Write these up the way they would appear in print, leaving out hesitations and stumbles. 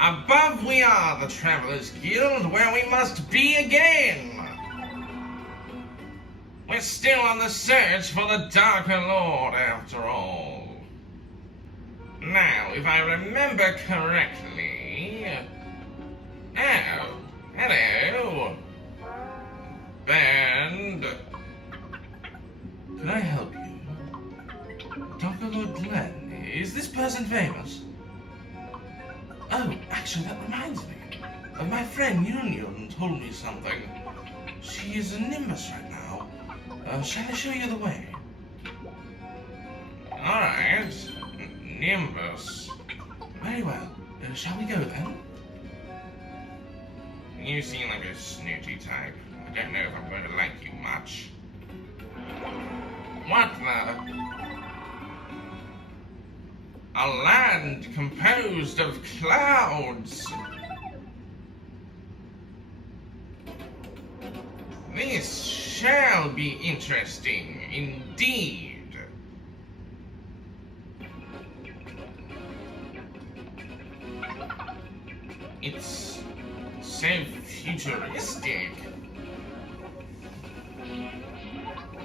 Above we are, the Travelers Guild, where we must be again. We're still on the search for the Darker Lord, after all. Now, if I remember correctly... Oh, hello. Band. Can I help you? Dr. Lord Glenn, is this person famous? Oh, actually, that reminds me. My friend Union told me something. She is in Nimbus right now. Shall I show you the way? Alright. Nimbus. Very well. Shall we go then? You seem like a snooty type. I don't know if I'm going to like you much. What the? A land composed of clouds. This shall be interesting indeed. It's so futuristic.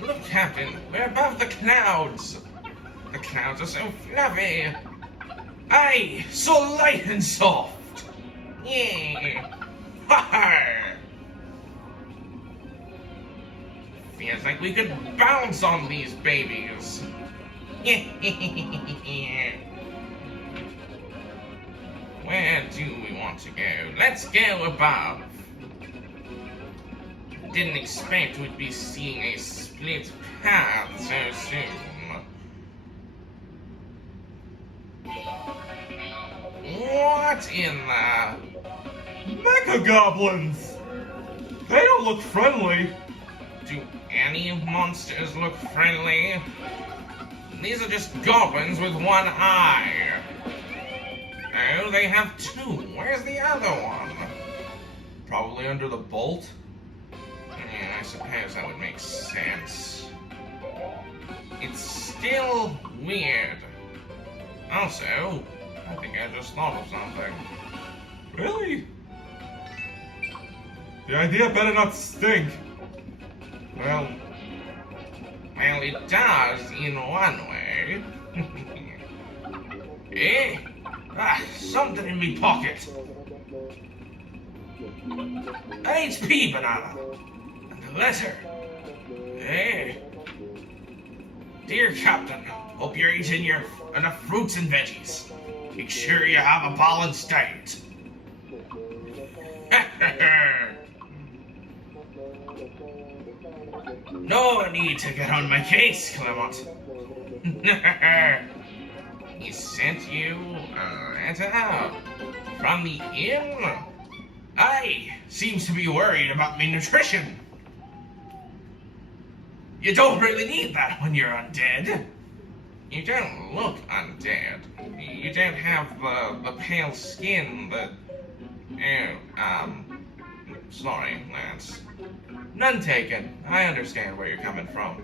Look, Captain, we're above the clouds. The clouds are so fluffy. Aye, so light and soft. Yeah. Ha ha. Feels like we could bounce on these babies. Where do we want to go? Let's go above. Didn't expect we'd be seeing a split path so soon. What in the... Mecha goblins! They don't look friendly. Do any monsters look friendly? These are just goblins with one eye. Oh, they have two. Where's the other one? Probably under the bolt. Yeah, I suppose that would make sense. It's still weird. Also, I think I just thought of something. Really? The idea better not stink. Well, it does in one way. Eh? Ah, something in me pocket. An HP banana. And a letter. Eh? Dear Captain, hope you're eating enough fruits and veggies. Make sure you have a balanced diet. No need to get on my case, Clement. He sent you a letter from the inn? Aye, seems to be worried about my nutrition. You don't really need that when you're undead. You don't look undead. You don't have the pale skin that... sorry, Lance. None taken. I understand where you're coming from.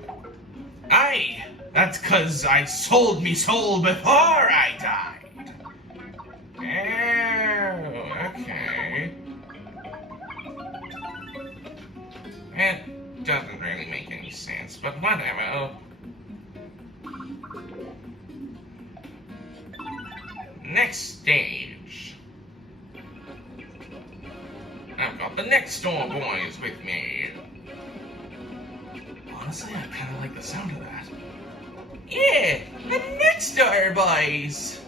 Aye, that's 'cause I sold me soul before I died. Oh, okay. It doesn't really make any sense, but whatever. Next stage. I've got the next door boys with me. Honestly, I kind of like the sound of that. Yeah, the next door boys.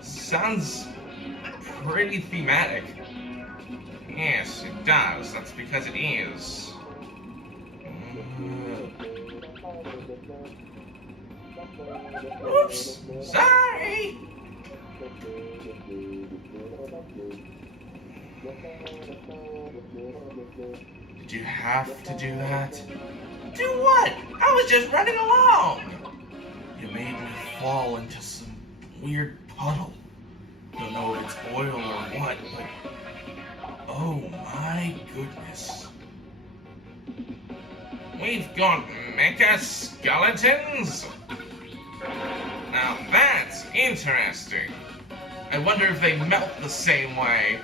Sounds pretty thematic. Yes, it does. That's because it is. Oops, sorry. Did you have to do that? Do what? I was just running along. You made me fall into some weird puddle. Don't know if it's oil or what, but... oh my goodness. We've got mecha skeletons? Now that's Interesting. I wonder if they melt the same way.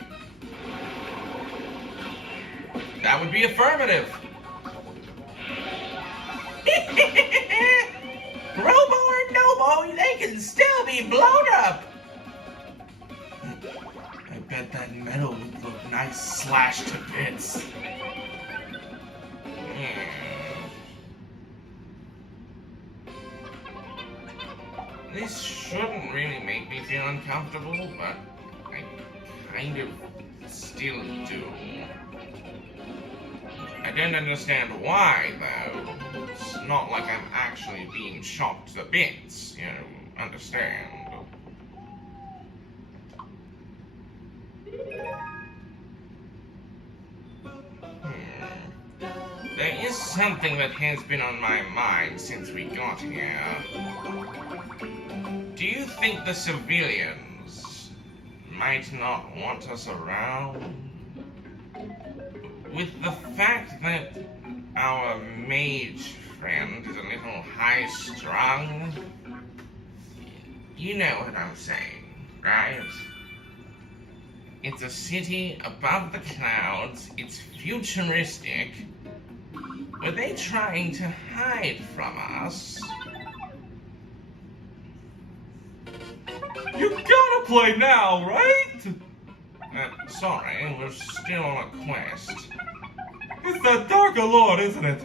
That would be affirmative. Robo or Nobo, they can still be blown up. I bet that metal would look nice slashed to bits. This shouldn't really make me feel uncomfortable, but I kind of still do. I don't understand why, though. It's not like I'm actually being chopped to bits, understand. There is something that has been on my mind since we got here. Do you think the civilians might not want us around? With the fact that our mage friend is a little high-strung, you know what I'm saying, right? It's a city above the clouds, it's futuristic. Were they trying to hide from us? You gotta play now, right? Sorry, we're still on a quest. It's that Dark Lord, isn't it?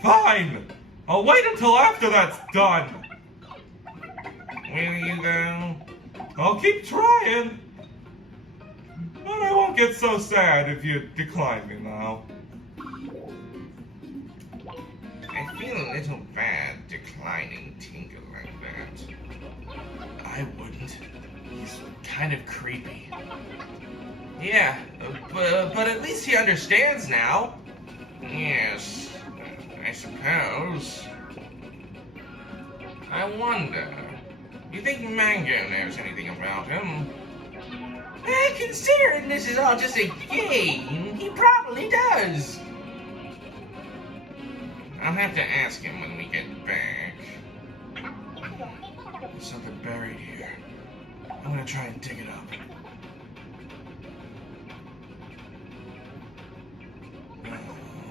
Fine! I'll wait until after that's done. Will you though? I'll keep trying. But I won't get so sad if you decline me now. I feel a little bad declining Tinker like that. I wouldn't. He's kind of creepy. Yeah, but at least he understands now. Yes, I suppose. I wonder, you think Mango knows anything about him? Considering this is all just a game, he probably does. I'll have to ask him when we get back. There's something buried here. I'm gonna try and dig it up.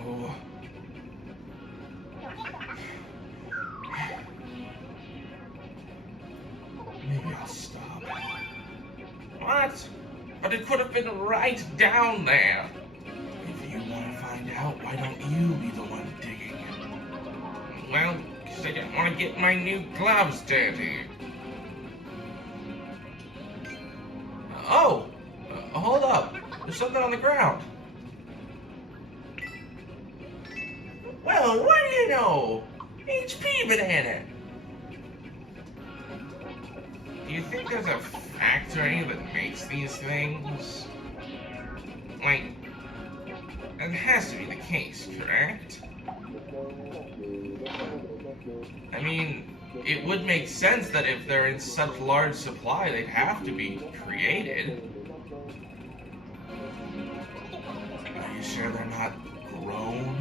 Oh. Maybe I'll stop. What? But it could have been right down there. If you want to find out, why don't you be the one digging? Well, because I didn't want to get my new gloves dirty. Oh! Hold up. There's something on the ground. Well, what do you know? HP banana. Do you think there's a factory that makes these things? Like, it has to be the case, correct? I mean, it would make sense that if they're in such large supply, they'd have to be created. Are you sure they're not grown?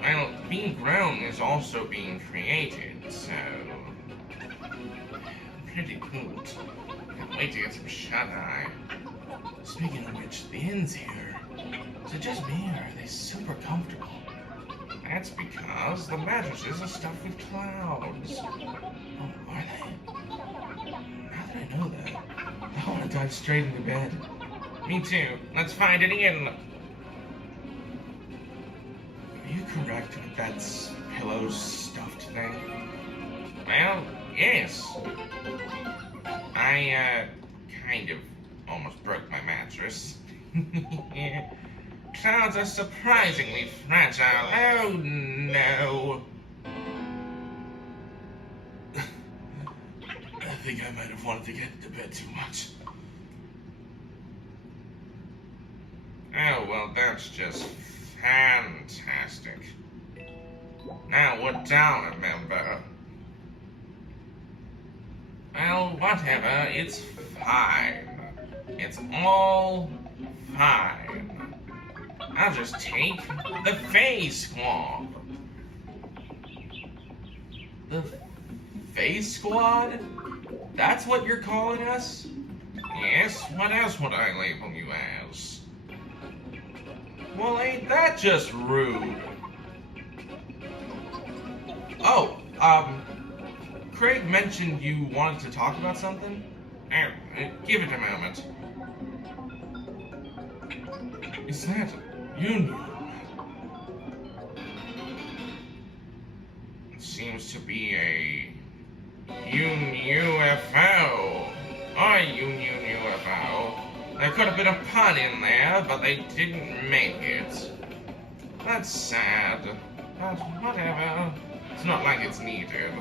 Well, being grown is also being created, so... Pretty cool. Can't wait to get some shut-eye. Speaking of which, the inn's here. Is it just me, or are they super comfortable? That's because the mattresses are stuffed with clouds. Oh, are they? Now that I know that, I want to dive straight into bed. Me too. Let's find an inn. Are you correct with that pillow stuffed thing? Well, yes. I, kind of almost broke my mattress. Clouds are surprisingly fragile. Oh, no. I think I might have wanted to get into bed too much. Oh, well, that's just fantastic. Now we're down a member. Well, whatever, it's fine. It's all fine. I'll just take the face squad. The face squad? That's what you're calling us? Yes, what else would I label you as? Well, ain't that just rude? Oh, Craig mentioned you wanted to talk about something? Give it a moment. Is that Union? It seems to be a UFO. Or UFO. There could have been a pun in there, but they didn't make it. That's sad. But whatever. It's not like it's needed.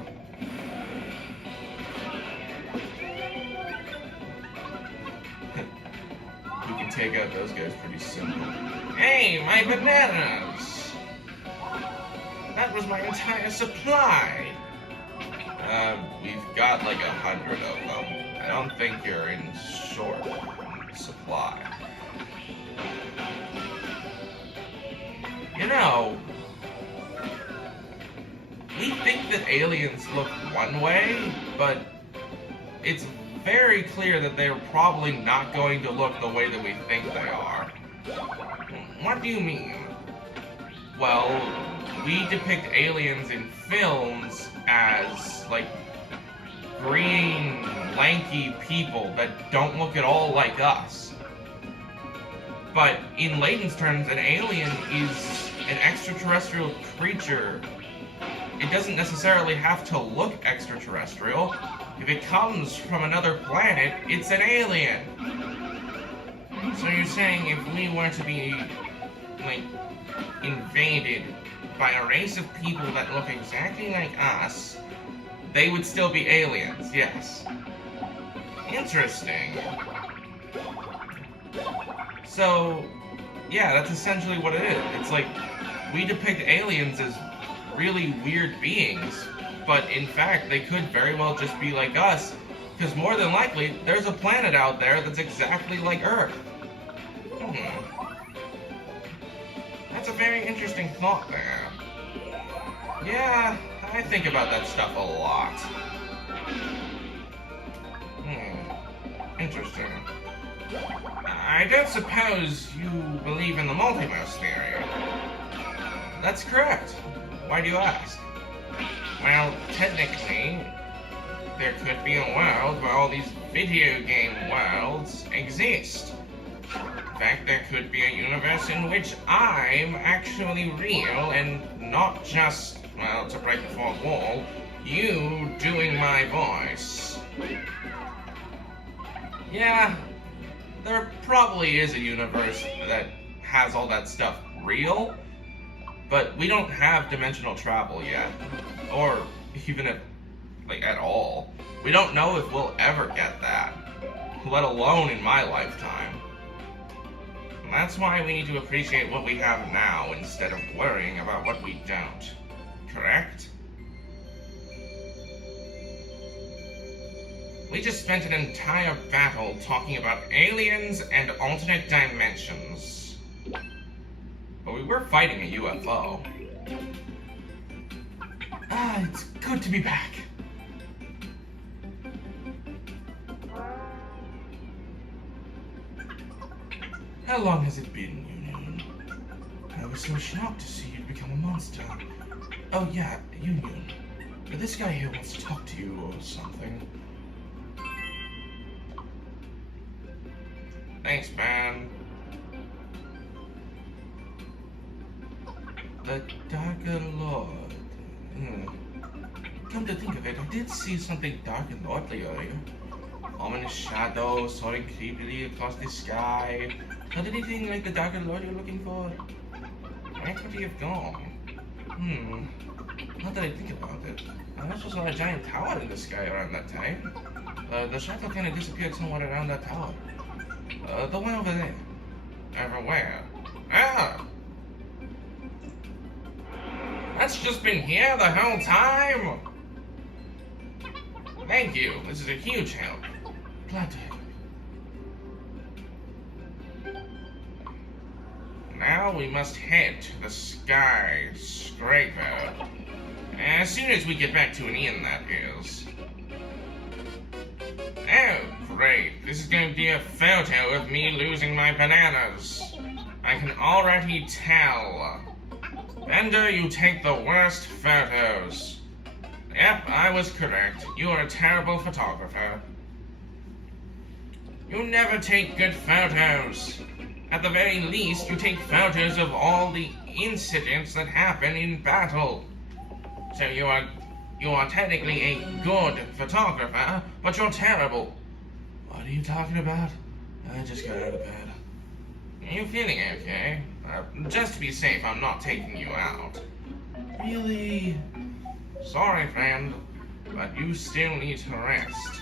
We can take out those guys pretty simple. Hey, my bananas! That was my entire supply. We've got like 100 of them. I don't think you're in short supply. You know, we think that aliens look one way, but it's very clear that they're probably not going to look the way that we think they are. What do you mean? Well, we depict aliens in films as, like, green, lanky people that don't look at all like us. But in Layton's terms, an alien is an extraterrestrial creature. It doesn't necessarily have to look extraterrestrial. If it comes from another planet, it's an alien. So you're saying if we were to be, like, invaded by a race of people that look exactly like us, they would still be aliens, yes. Interesting. So, yeah, that's essentially what it is. It's like, we depict aliens as really weird beings, but in fact, they could very well just be like us, because more than likely, there's a planet out there that's exactly like Earth. That's a very interesting thought there. Yeah, I think about that stuff a lot. Interesting. I don't suppose you believe in the multiverse theory. That's correct. Why do you ask? Well, technically, there could be a world where all these video game worlds exist. In fact, there could be a universe in which I'm actually real and not just, well, to break the fourth wall, you doing my voice. Yeah, there probably is a universe that has all that stuff real, but we don't have dimensional travel yet, or even if, like, at all. We don't know if we'll ever get that, let alone in my lifetime. That's why we need to appreciate what we have now instead of worrying about what we don't. Correct? We just spent an entire battle talking about aliens and alternate dimensions. But we were fighting a UFO. Ah, it's good to be back. How long has it been, Union? I was so shocked to see you become a monster. Oh yeah, Union. This guy here wants to talk to you or something. Thanks, man. The Darker Lord. Come to think of it, I did see something dark and lordly earlier. Ominous shadow soaring creepily across the sky. Not anything like the Darker Lord you're looking for? Where could he have gone? Now that I think about it, I also saw a giant tower in the sky around that time. The shadow kind of disappeared somewhere around that tower. The one over there. Over where? Ah! That's just been here the whole time? Thank you. This is a huge help. Glad to help. Now we must head to the skyscraper. As soon as we get back to an inn, that is. This is going to be a photo of me losing my bananas. I can already tell. Bender, you take the worst photos. Yep, I was correct. You are a terrible photographer. You never take good photos. At the very least, you take photos of all the incidents that happen in battle. So you are technically a good photographer, but you're terrible. What are you talking about? I just got out of bed. Are you feeling okay? Just to be safe, I'm not taking you out. Really? Sorry, friend, but you still need to rest.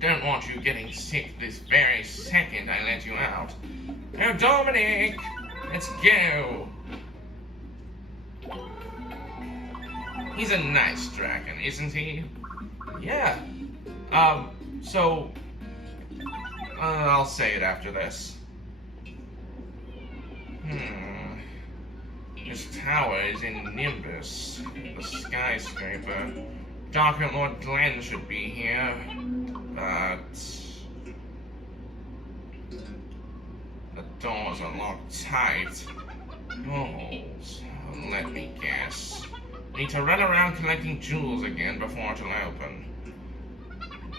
Don't want you getting sick this very second I let you out. Now, Dominic, let's go. He's a nice dragon, isn't he? Yeah. So... I'll say it after this. This tower is in Nimbus, the skyscraper. Darker Lord Glenn should be here, but... the doors are locked tight. Jewels, let me guess. Need to run around collecting jewels again before it'll open.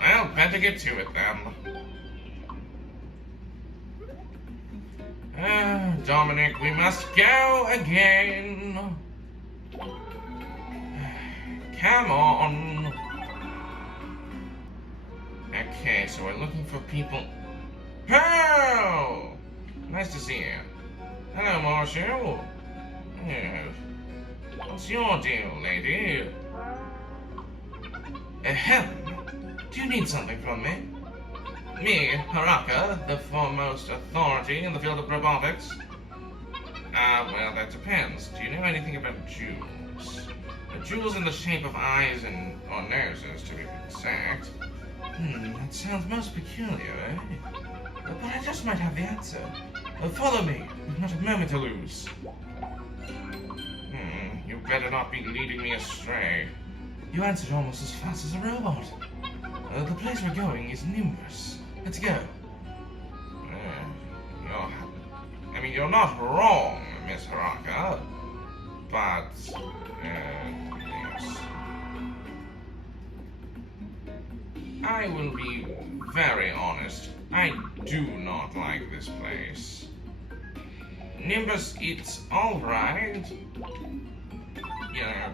Well, better get to it then. Dominic, we must go again. Come on. Okay, so we're looking for people. Oh! Nice to see you. Hello, Marshall. Yeah. What's your deal, lady? Ahem. Do you need something from me? Me, Haraka, the foremost authority in the field of robotics? Well, that depends. Do you know anything about jewels? Jewels in the shape of eyes or noses, to be exact. That sounds most peculiar, eh? But I just might have the answer. Follow me. We've not a moment to lose. You better not be leading me astray. You answered almost as fast as a robot. The place we're going is Nimbus. Let's go. You're not wrong, Miss Haraka. But, yes. I will be very honest. I do not like this place. Nimbus, it's alright,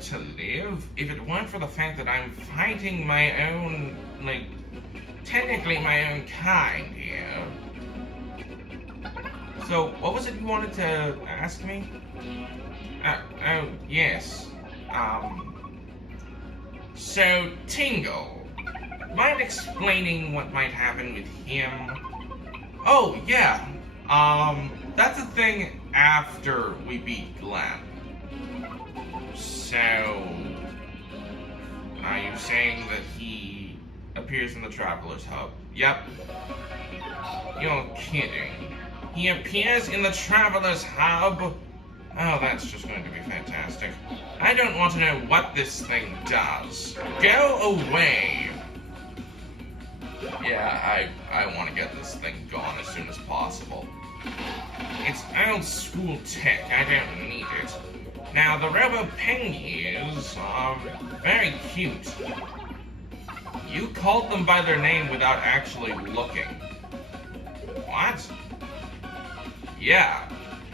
to live, if it weren't for the fact that I'm fighting my own, technically my own kind here. So, what was it you wanted to ask me? Oh, yes. So, Tingle, mind explaining what might happen with him? Oh, yeah. That's a thing after we beat Glenn. So, are you saying that he appears in the Traveler's Hub? Yep. You're kidding. He appears in the Traveler's Hub? Oh, that's just going to be fantastic. I don't want to know what this thing does. Go away! Yeah, I want to get this thing gone as soon as possible. It's old school tech. I don't need it. Now, the Robo-Penguins are very cute. You called them by their name without actually looking. What? Yeah,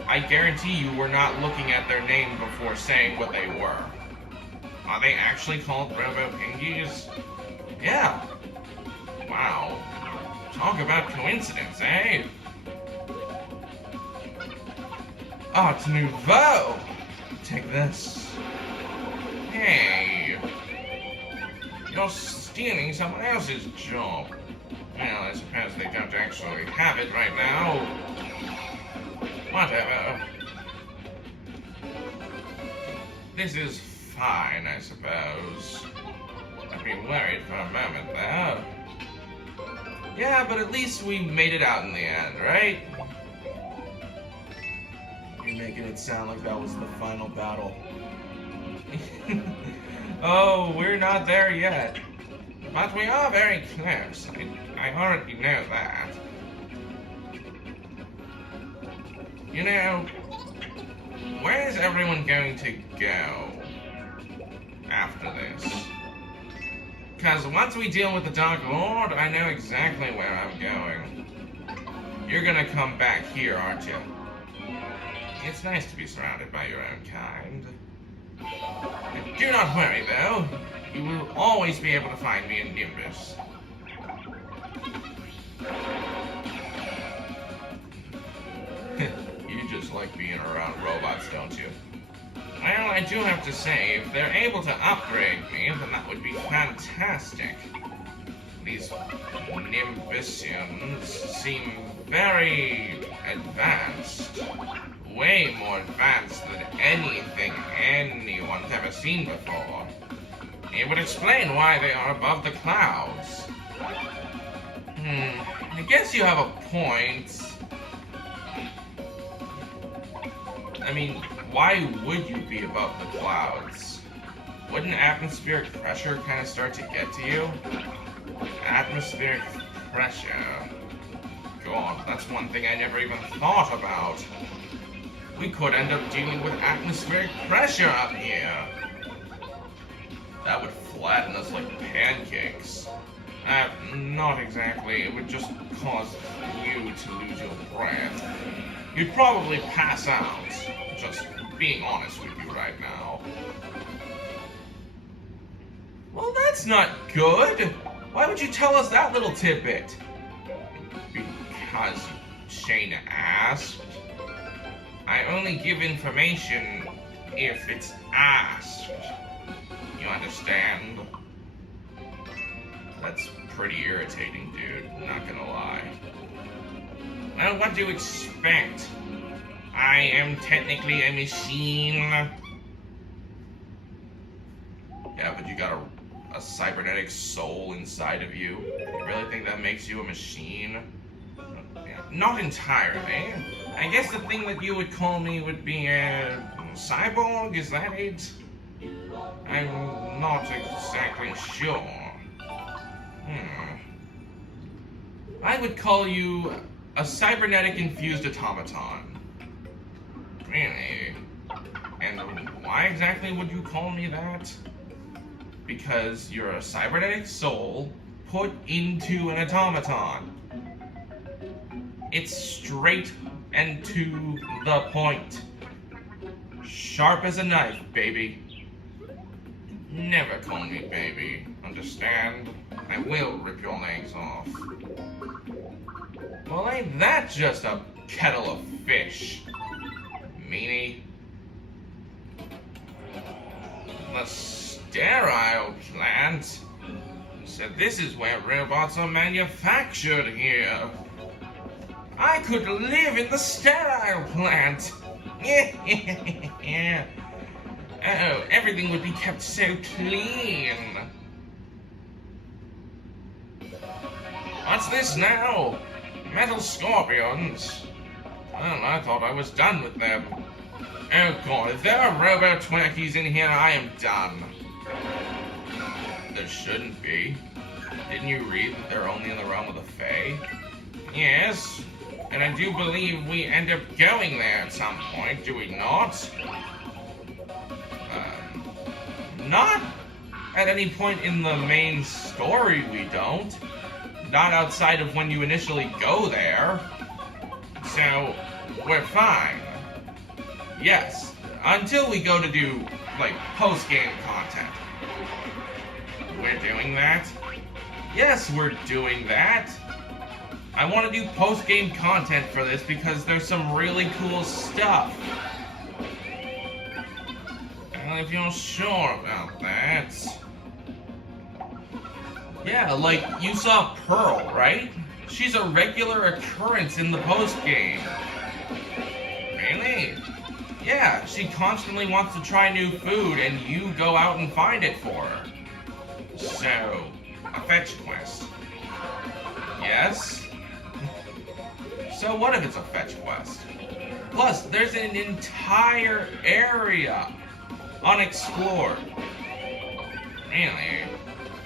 I guarantee you were not looking at their name before saying what they were. Are they actually called Robo-Penguins? Yeah. Wow. Talk about coincidence, eh? Art Nouveau! Take this. Hey. You're stealing someone else's job. Well, I suppose they don't actually have it right now. Whatever. This is fine, I suppose. I'd be worried for a moment there. Yeah, but at least we made it out in the end, right? You're making it sound like that was the final battle. Oh, we're not there yet. But we are very close. I already know that. You know, where is everyone going to go after this? Because once we deal with the Dark Lord, I know exactly where I'm going. You're gonna come back here, aren't you? It's nice to be surrounded by your own kind. And do not worry, though. You will always be able to find me in Nimbus. You just like being around robots, don't you? Well, I do have to say, if they're able to upgrade me, then that would be fantastic. These Nimbusians seem very advanced. Way more advanced than anything anyone's ever seen before. It would explain why they are above the clouds. I guess you have a point. I mean, why would you be above the clouds? Wouldn't atmospheric pressure kind of start to get to you? Atmospheric pressure. God, that's one thing I never even thought about. We could end up dealing with atmospheric pressure up here. That would flatten us like pancakes. Not exactly. It would just cause you to lose your breath. You'd probably pass out. Just being honest with you right now. Well, that's not good. Why would you tell us that little tidbit? Because Shane asked. I only give information if it's asked. You understand? That's pretty irritating, dude. Not gonna lie. Well, what do you expect? I am technically a machine. Yeah, but you got a cybernetic soul inside of you. You really think that makes you a machine? Not entirely. I guess the thing that you would call me would be a cyborg, is that it? I'm not exactly sure. I would call you a cybernetic infused automaton. Really? And why exactly would you call me that? Because you're a cybernetic soul put into an automaton. It's straight and to the point. Sharp as a knife, baby. Never call me baby, understand? I will rip your legs off. Well, ain't that just a kettle of fish, meanie? The sterile plant? So this is where robots are manufactured here. I could live in the sterile plant. Yeah. Oh, everything would be kept so clean. What's this now? Metal scorpions? Well, I thought I was done with them. Oh god, if there are robo-twerkies in here, I am done. There shouldn't be. Didn't you read that they're only in the realm of the Fae? Yes, and I do believe we end up going there at some point, do we not? Not at any point in the main story we don't. Not outside of when you initially go there. So, we're fine. Yes, until we go to do, like, post-game content. We're doing that? Yes, we're doing that. I want to do post-game content for this because there's some really cool stuff. Well, if you're sure about that. Yeah, like, you saw Pearl, right? She's a regular occurrence in the post-game. Really? Yeah, she constantly wants to try new food, and you go out and find it for her. So, a fetch quest. Yes? So what if it's a fetch quest? Plus, there's an entire area unexplored. Really?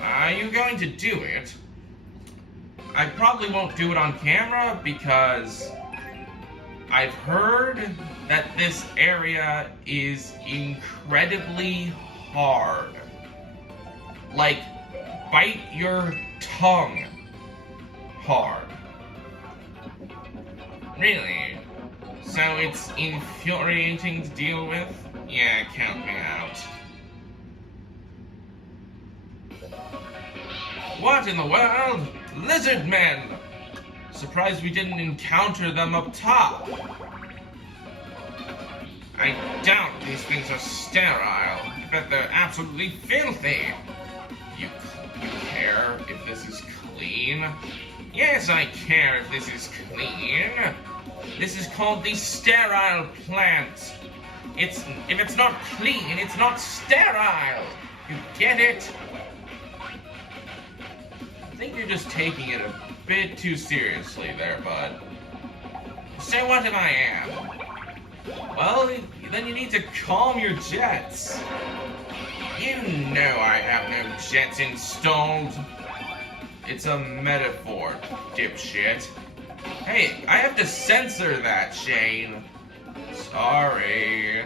Are you going to do it? I probably won't do it on camera because I've heard that this area is incredibly hard. Like, bite your tongue hard. Really? So it's infuriating to deal with? Yeah, count me out. What in the world? Lizard men! Surprised we didn't encounter them up top. I doubt these things are sterile. I bet they're absolutely filthy. You care if this is clean? Yes, I care if this is clean. This is called the sterile plant. If it's not clean, it's not sterile. You get it? I think you're just taking it a bit too seriously there, bud. So what if I am? Well, then you need to calm your jets. You know I have no jets installed. It's a metaphor, dipshit. Hey, I have to censor that, Shane. Sorry.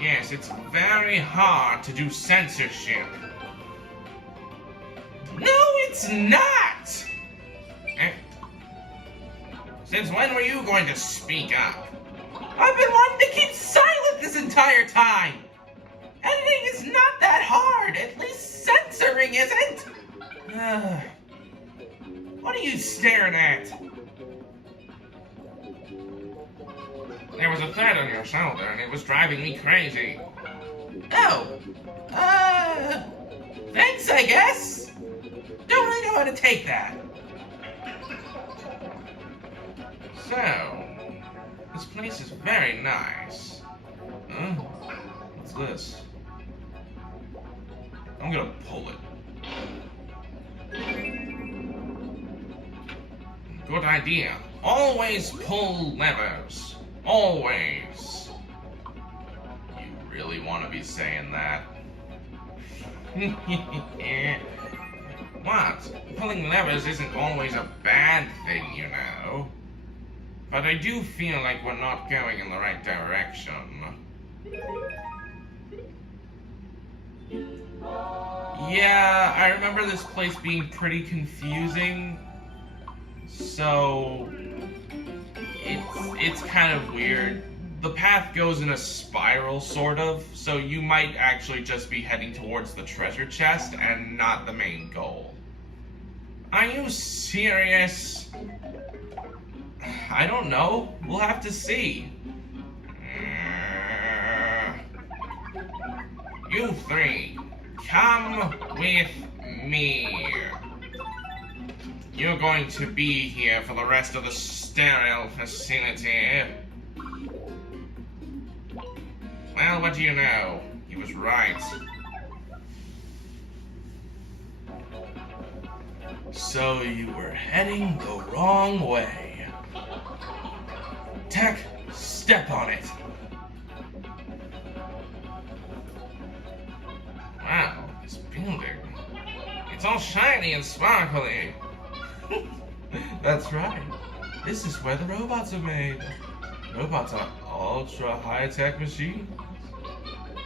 Yes, it's very hard to do censorship. No, it's not! Since when were you going to speak up? I've been wanting to keep silent this entire time! Editing is not that hard, at least censoring isn't! What are you staring at? There was a thread on your shoulder and it was driving me crazy. Oh, thanks, I guess. Don't really know how to take that. So, this place is very nice. Huh? What's this? I'm gonna pull it. Good idea. Always pull levers. Always. You really want to be saying that? What? Pulling levers isn't always a bad thing, you know. But I do feel like we're not going in the right direction. Yeah, I remember this place being pretty confusing. So it's kind of weird. The path goes in a spiral, sort of, so you might actually just be heading towards the treasure chest and not the main goal. Are you serious? I don't know. We'll have to see. You three, come with me. You're going to be here for the rest of the sterile facility. Well, what do you know? He was right. So you were heading the wrong way. Tech, step on it. Wow, this building. It's all shiny and sparkly. That's right. This is where the robots are made. Robots are ultra high-tech machines.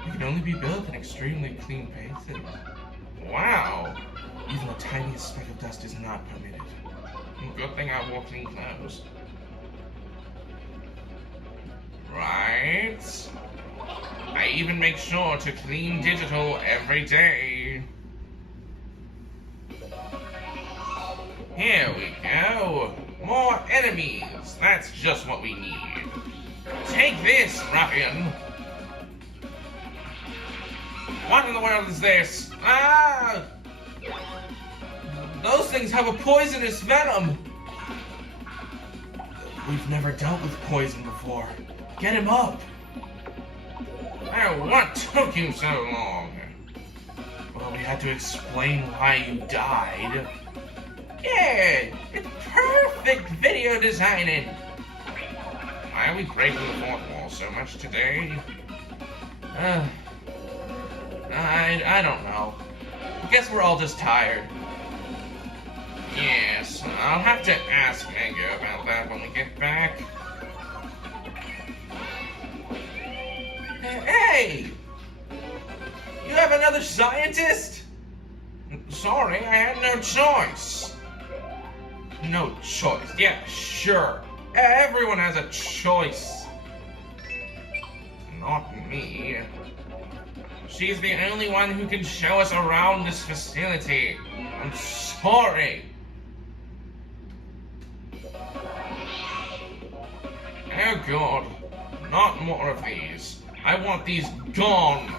They can only be built in extremely clean places. Wow. Even the tiniest speck of dust is not permitted. Good thing I wore clean clothes. Right. I even make sure to clean digital every day. Here we go. More enemies. That's just what we need. Take this, ruffian. What in the world is this? Ah! Those things have a poisonous venom. We've never dealt with poison before. Get him up. Oh, what took you so long? Well, we had to explain why you died. Yeah, it's perfect video designing. Why are we breaking the fourth wall so much today? I don't know. I guess we're all just tired. Yes, I'll have to ask Mango about that when we get back. Hey! You have another scientist? Sorry, I had no choice. No choice. Yeah, sure. Everyone has a choice. Not me. She's the only one who can show us around this facility. I'm sorry. Oh God, not more of these. I want these gone.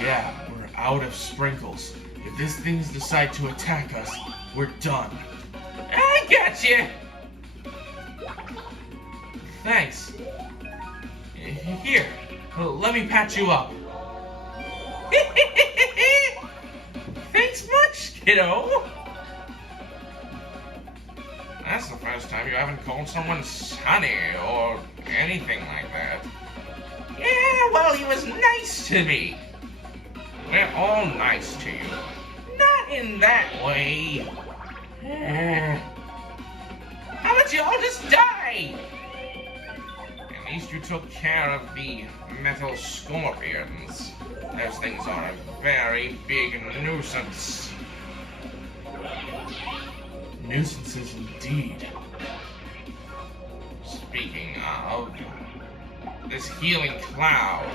Yeah, we're out of sprinkles. If these things decide to attack us, we're done. I got you. Thanks. Here, let me patch you up. Thanks much, kiddo. That's the first time you haven't called someone Sonny or anything like that. Yeah, well, he was nice to me. We're all nice to you. Not in that way. How about you all just die? At least you took care of the metal scorpions. Those things are a very big nuisance. Nuisances indeed. Speaking of, this healing cloud.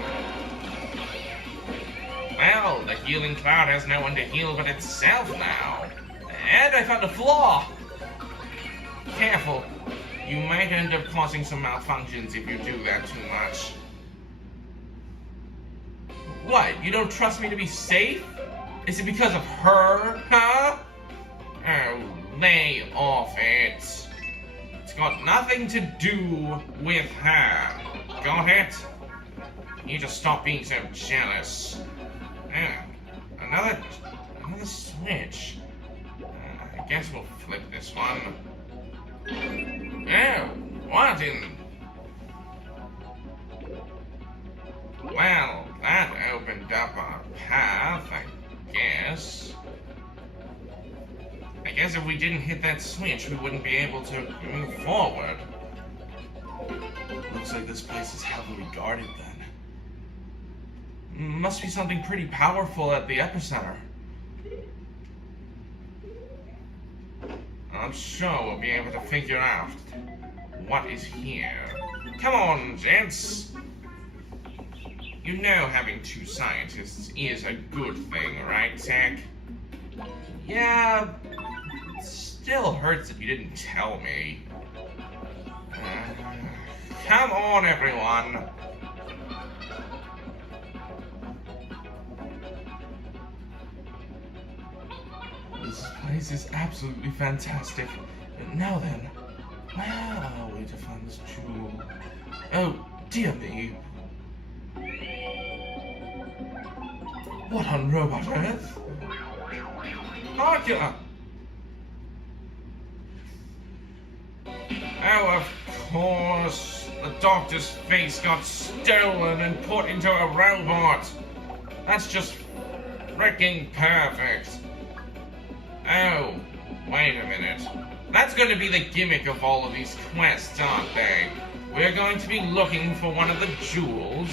Well, the healing cloud has no one to heal but itself now. And I found a flaw. Careful. You might end up causing some malfunctions if you do that too much. What, you don't trust me to be safe? Is it because of her, huh? Oh, lay off it. It's got nothing to do with her. Got it? You just stop being so jealous. Another switch. I guess we'll flip this one. Oh, what in... Well, that opened up our path, I guess. I guess if we didn't hit that switch, we wouldn't be able to move forward. Looks like this place is heavily guarded then. Must be something pretty powerful at the epicenter. I'm sure we'll be able to figure out what is here. Come on, gents. You know having two scientists is a good thing, right, Tech? Yeah, it still hurts if you didn't tell me. Come on, everyone. This place is absolutely fantastic. Now then, where are we to find this jewel? Oh, dear me. What on robot Earth? Parker! Oh, of course. The doctor's face got stolen and put into a robot. That's just freaking perfect. Oh, wait a minute. That's going to be the gimmick of all of these quests, aren't they? We're going to be looking for one of the jewels,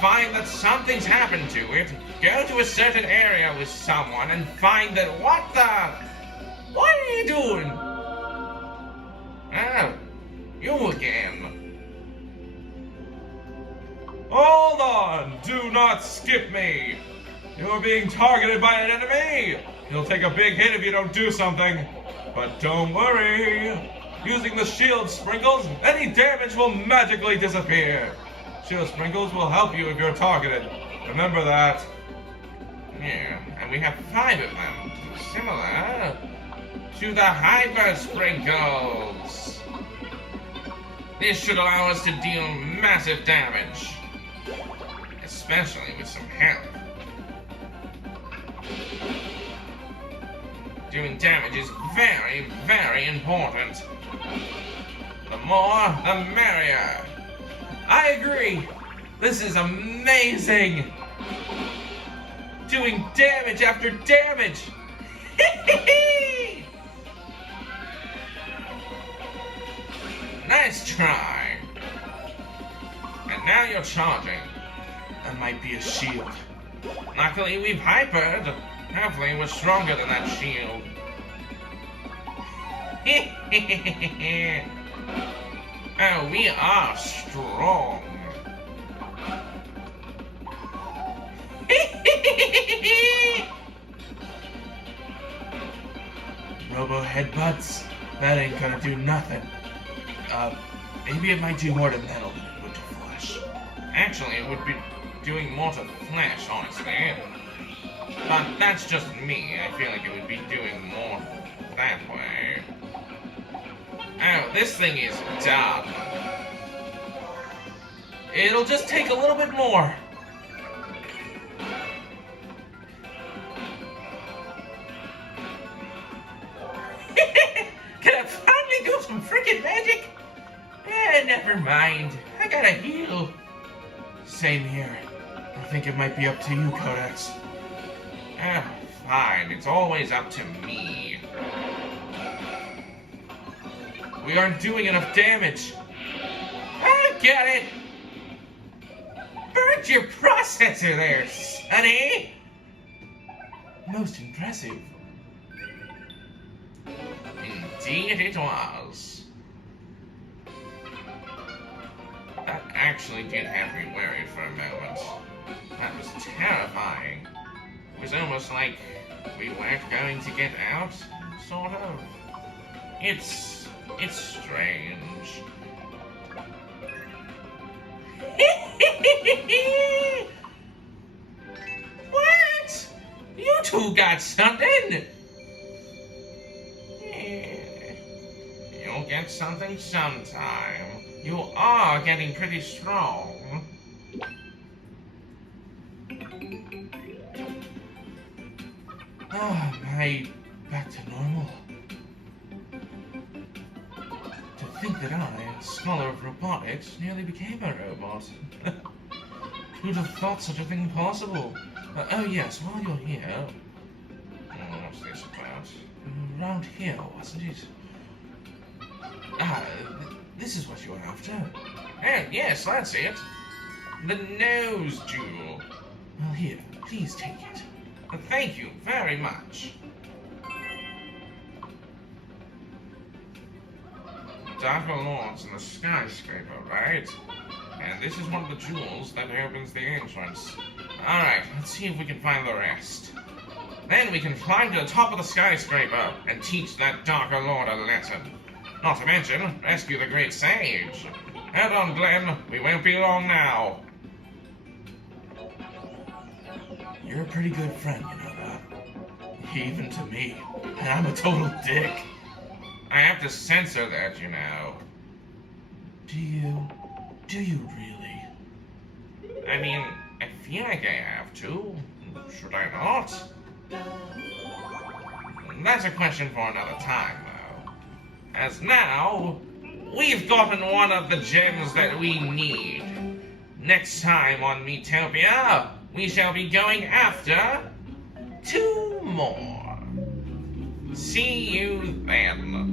find that something's happened to it, go to a certain area with someone, and find that what are you doing? Oh, you again. Hold on! Do not skip me! You're being targeted by an enemy! You'll take a big hit if you don't do something. But don't worry. Using the shield sprinkles, any damage will magically disappear. Shield sprinkles will help you if you're targeted. Remember that. Yeah, and we have 5 of them. Similar to the hyper sprinkles. This should allow us to deal massive damage. Especially with some help. Doing damage is very, very important. The more, the merrier. I agree. This is amazing. Doing damage after damage. Nice try. And now you're charging. That might be a shield. Luckily, we've hypered. Hopefully, we're stronger than that shield. Oh, we are strong. Robo headbutts? That ain't gonna do nothing. Maybe it might do more to metal than it would to flesh. Actually, it would be doing more to flesh, honestly. But that's just me. I feel like it would be doing more that way. Oh, this thing is done. It'll just take a little bit more. Can I finally do some freaking magic? Never mind. I gotta heal. Same here. I think it might be up to you, Codex. Fine. It's always up to me. We aren't doing enough damage. I get it. Burnt your processor there, sonny. Most impressive. Indeed it was. That actually did have me worried for a moment. That was terrifying. It was almost like we weren't going to get out, sort of. It's strange. What? You two got something? You'll get something sometime. You are getting pretty strong. Am I back to normal? To think that I, a scholar of robotics, nearly became a robot. Who'd have thought such a thing possible? Oh yes, while you're here... What's this about? Around here, wasn't it? This is what you're after. Oh, yes, that's it. The nose jewel. Well, here, please take it. Thank you very much. Darker Lords in the skyscraper, right? And this is one of the jewels that opens the entrance. Alright, let's see if we can find the rest. Then we can climb to the top of the skyscraper and teach that Darker Lord a lesson. Not to mention, rescue the great sage. Head on, Glenn. We won't be long now. You're a pretty good friend, you know that. Even to me. And I'm a total dick. I have to censor that, you know. Do you? Do you really? I mean, I feel like I have to. Should I not? That's a question for another time, though. As now, we've gotten one of the gems that we need. Next time on Miitopia, we shall be going after 2 more. See you then.